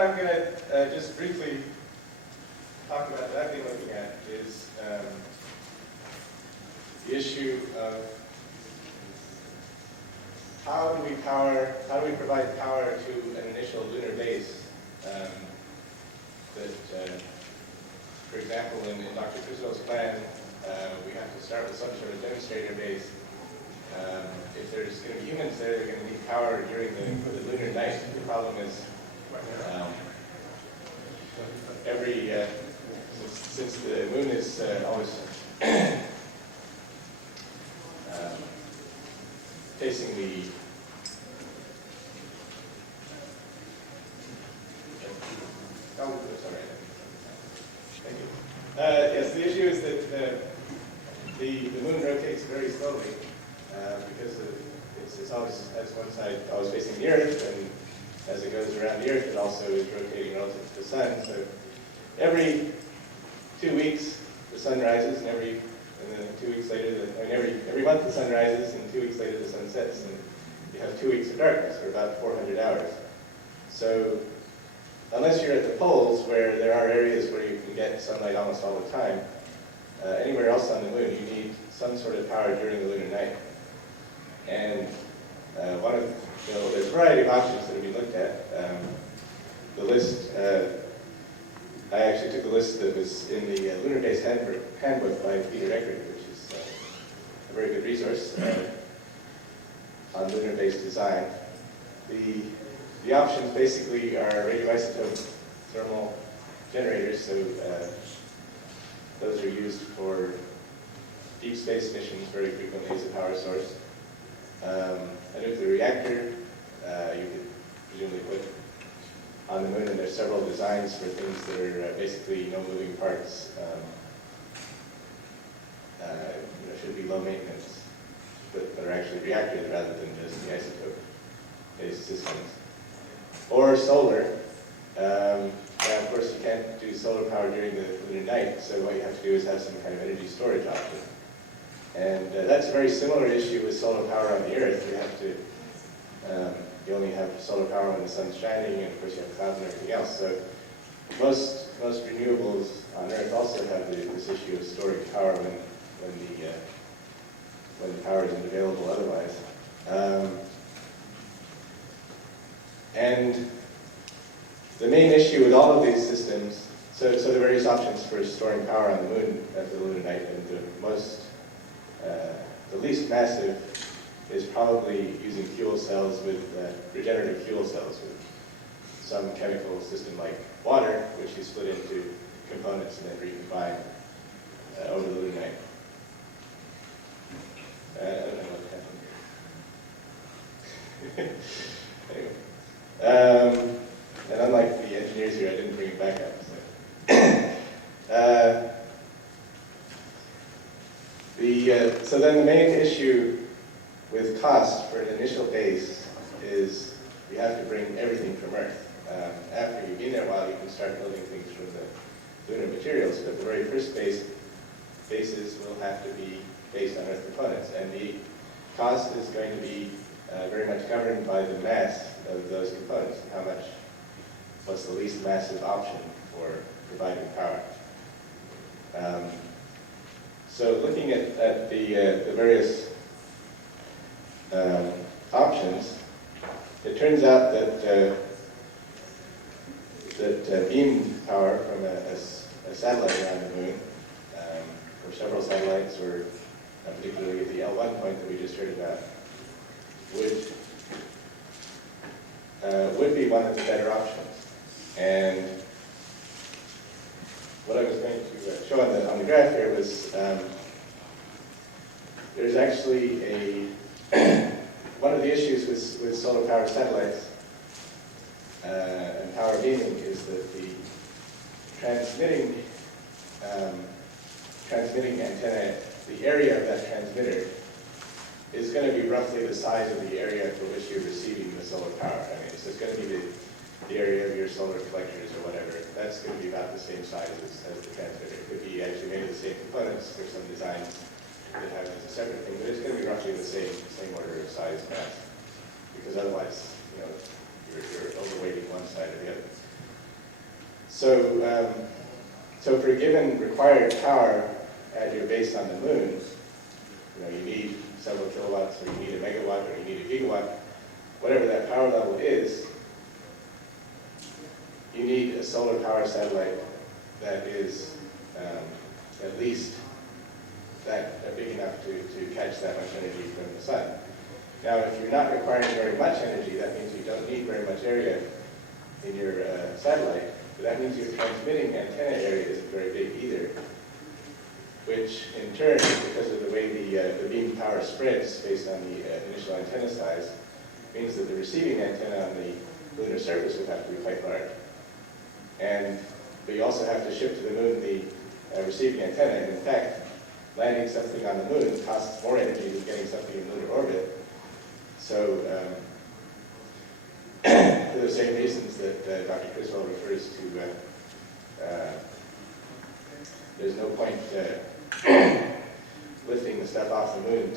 I'm going to just briefly talk about that I've been looking at is the issue of how do we provide power to an initial lunar base that, for example, in Dr. Crusoe's plan, we have to start with some sort of demonstrator base. If there's going to be humans there, they're going to need power during the lunar night. The problem is, since the moon is always facing the Thank you. Yes, the issue is that the moon rotates very slowly because it's always, as one side always facing the Earth, and as it goes around the Earth, it also is rotating relative to the sun. So every 2 weeks the sun rises, and then 2 weeks later, every month the sun rises, and 2 weeks later the sun sets, and you have 2 weeks of darkness, or about 400 hours. So unless you're at the poles, where there are areas where you can get sunlight almost all the time, anywhere else on the moon, you need some sort of power during the lunar night. And there's a variety of options that have been looked at. The list, I actually took a list that was in the Lunar Base Handbook by Peter Eckert, which is a very good resource on lunar base design. The options basically are radioisotope thermal generators, so those are used for deep space missions very frequently as a power source. A nuclear reactor you could presumably put on the moon, and there's several designs for things that are basically no moving parts. Should be low maintenance, but are actually reactors rather than just the isotope-based systems. Or solar. Now, of course, you can't do solar power during the lunar night, so what you have to do is have some kind of energy storage option. And that's a very similar issue with solar power on the Earth. You have to, you only have solar power when the sun's shining, and of course you have clouds and everything else. So most renewables on Earth also have this issue of storing power when the power isn't available otherwise. And the main issue with all of these systems, so the various options for storing power on the moon at the lunar night, and the least massive is probably using fuel cells with regenerative fuel cells with some chemical system like water, which you split into components and then recombine over the lunar night. I don't know what happened. Anyway. And unlike the engineers here, I didn't bring it back up. So then the main issue with cost for an initial base is you have to bring everything from Earth. After you've been there a while, you can start building things from the lunar materials, but the very first bases will have to be based on Earth components, and the cost is going to be very much governed by the mass of those components, and what's the least massive option for providing power. So looking at the various options, it turns out that beam power from a satellite around the moon, or several satellites, or particularly at the L1 point that we just heard about, would be one of the better options. And what I was going to show on the graph here was there's actually one of the issues with solar power satellites and power beaming is that the transmitting antenna, the area of that transmitter is going to be roughly the size of the area for which you're receiving the solar power. I mean, so it's going to be the area of your solar collectors or whatever. That's going to be about the same size as the transmitter. It could be actually maybe the same components. There's some designs that have it as a separate thing, but it's going to be roughly the same order of size mass, because otherwise, you're overweighting one side or the other. So for a given required power at your base on the moon, you need several kilowatts, or you need a megawatt, or you need a gigawatt, whatever that power level is, you need a solar power satellite that is at least that big enough to catch that much energy from the sun. Now, if you're not requiring very much energy, that means you don't need very much area in your satellite, but that means your transmitting antenna area isn't very big either, which in turn, because of the way the beam power spreads based on the initial antenna size, means that the receiving antenna on the lunar surface would have to be quite large. But you also have to ship to the moon the receiving antenna, and in fact, landing something on the moon costs more energy than getting something in lunar orbit. So, for the same reasons that Dr. Criswell refers to, there's no point lifting the stuff off the moon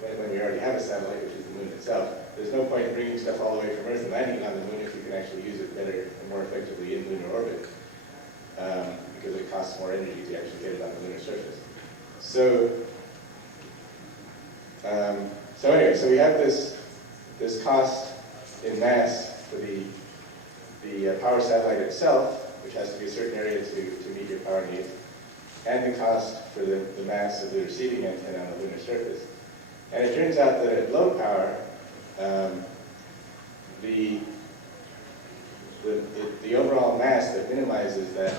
when we already have a satellite, which is the moon itself. There's no point in bringing stuff all the way from Earth and landing it on the moon if you can actually use it better and more effectively in lunar orbit, because it costs more energy to actually get it on the lunar surface. So anyway, so we have this cost in mass for the power satellite itself, which has to be a certain area to meet your power needs, and the cost for the mass of the receiving antenna on the lunar surface. And it turns out that at low power, the overall mass that minimizes that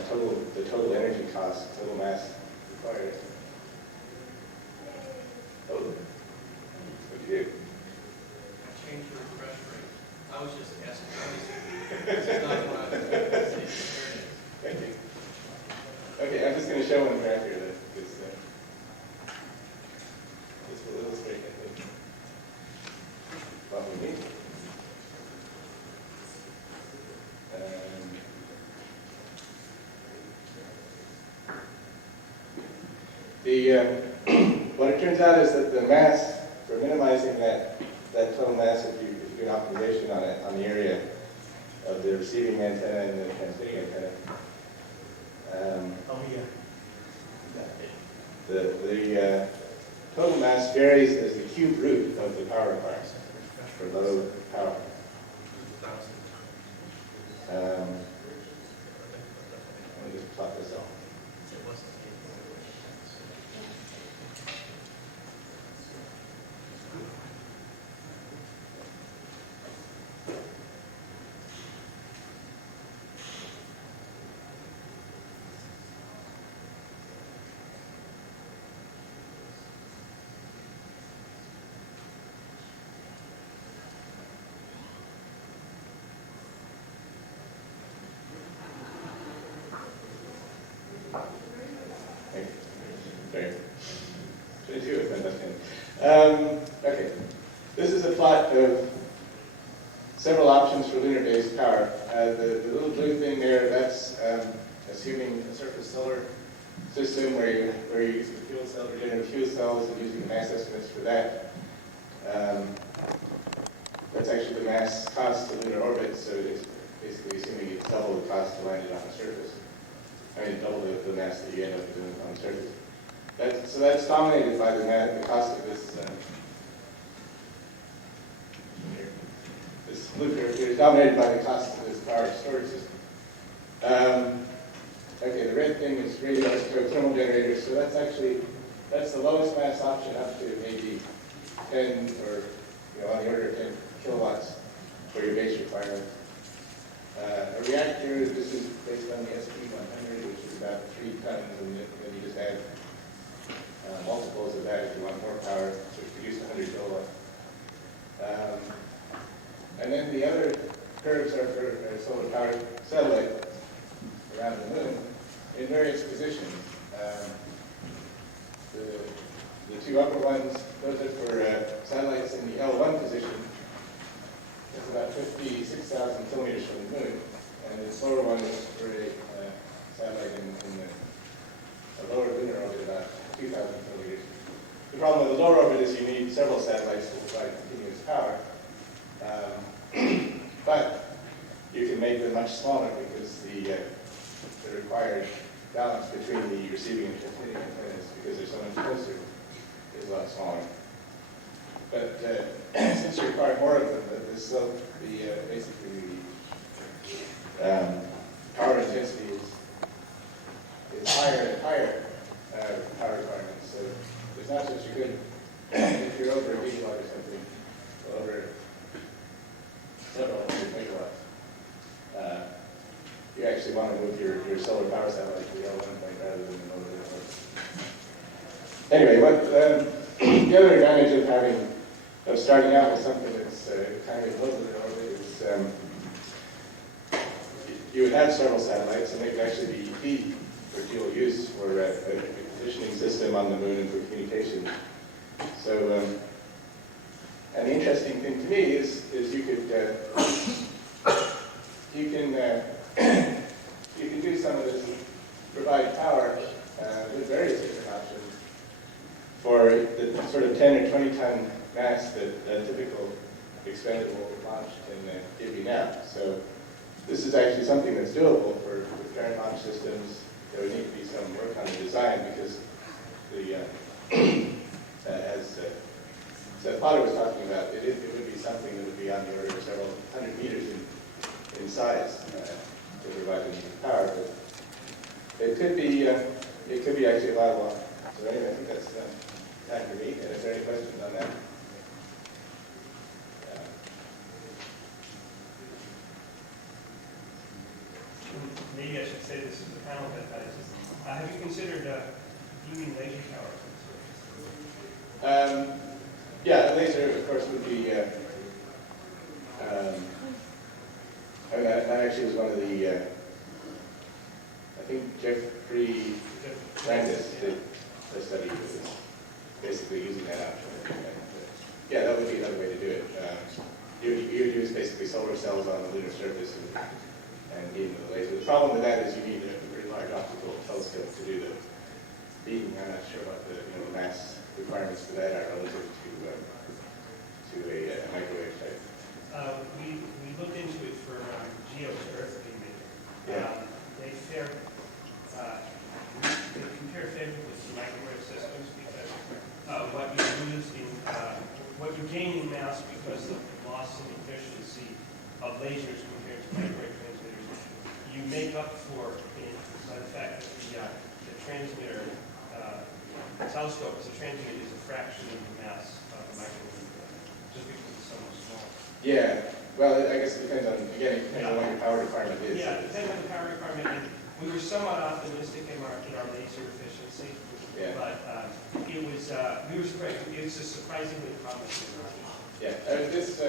the total energy cost, total mass required. Oh, what do you do? Change the refresh rate. I was just asking. This is not what I was saying. Thank you. Okay, I'm just going to show one graph here that this will illustrate, I think, what we need. What it turns out is that the mass, for minimizing that total mass, if you do an optimization on the area of the receiving antenna and the transmitting antenna, the total mass varies as the cube root of the power requirement for low power. Let me just plot this out. Sorry. 22 if I'm left-handed. Okay. This is a plot of several options for lunar-based power. The little blue thing there, that's assuming a surface solar system where you're using fuel cell, regenerative fuel cells, and using the mass estimates for that. That's actually the mass cost to lunar orbit, so it's basically assuming it's double the cost to land it on the surface. I mean, double the mass that you end up doing on the surface. So that's dominated by the cost of this this blue curve here is dominated by the cost of this power storage system. Okay, the red thing is radioisotope thermal generators. So that's the lowest mass option, up to maybe 10 or on the order of 10 kilowatts for your base requirement. A reactor, this is based on the SP100, which is about 3 tons, and then you just add multiples of that if you want more power, so it produce 100 kilowatts. And then the other curves are for a solar powered satellite around the moon in various positions. The two upper ones, those are for satellites in the L1 position. It's about 56,000 kilometers from the moon, and the lower one is for a satellite in the lower lunar orbit, about 2,000 kilometers. The problem with the lower orbit is you need several satellites to provide continuous power, but you can make them much smaller because the required balance between the receiving and transmitting antennas, because they're so much closer, is a lot smaller. But since you require more of them, the slope, basically the power intensity is higher and higher power requirements. So it's not such a good, if you're over a gigawatt or something, over several hundred megawatts, you actually want to move your solar power satellite to the L1 point rather than the lower point. Anyway, the other advantage of starting out with something that's kind of close to the orbit is you would have several satellites, and they could actually be key for dual use for a positioning system on the moon and for communication. So, and the interesting thing to me is you can do some of this, provide power with various different options for the sort of 10 or 20 ton mass that a typical expendable launch can give you now. So this is actually something that's doable for current launch systems. There would need to be some work on the design because as Seth Potter was talking about, it would be something that would be on the order of several hundred meters in size to provide the needed power. But it could be actually a viable option. So anyway, I think that's time for me. And is there any questions on that? Maybe I should say this is the panel that have you considered beaming laser power to the surface? Yeah, a laser, of course, would be. I mean, that actually was one of the. I think Jeffrey Landis did a study that was basically using that option. Yeah, that would be another way to do it. You would use basically solar cells on the lunar surface and beam the laser. The problem with that is you need a very large optical telescope to do the beaming. I'm not sure what the mass requirements for that are relative to a microwave type. We looked into it for geo-earth beaming. Yeah. They compare favorably to microwave systems because what you gain in mass because of the loss in efficiency of lasers compared to microwave transmitters, you make up for it by the fact that the transmitter telescope as a transmitter is a fraction of the mass of the microwave, just because it's so much smaller. Yeah. Well, I guess it depends on, again, it depends on what your power requirement is. Yeah, it depends on the power requirement. And we were somewhat optimistic in our laser efficiency, Yeah. but it was we were surprised. It's a surprisingly promising option. Yeah. This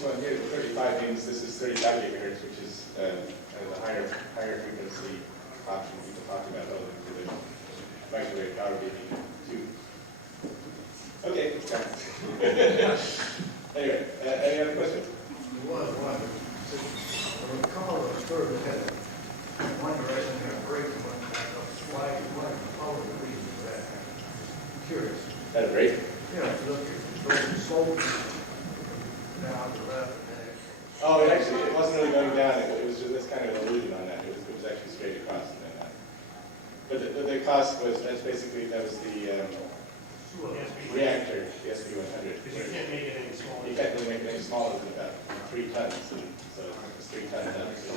one here, 35 beams. This is 35 gigahertz, which is kind of the higher frequency option people talk about relative to the microwave power beaming too. Okay. Anyway, any other questions? One. I recall a third head. One direction had a break and one back up. Why the reason for that? I'm curious. Had a break? Yeah, look at the slope down the left and then Oh, it wasn't really going down. It was just this kind of an illusion on that. It was actually straight across. And then, but the cost was that was the reactor, the SB100. Because you can't make it any smaller. You can't really make it any smaller than about 3 tons, and so it's 3 tons. So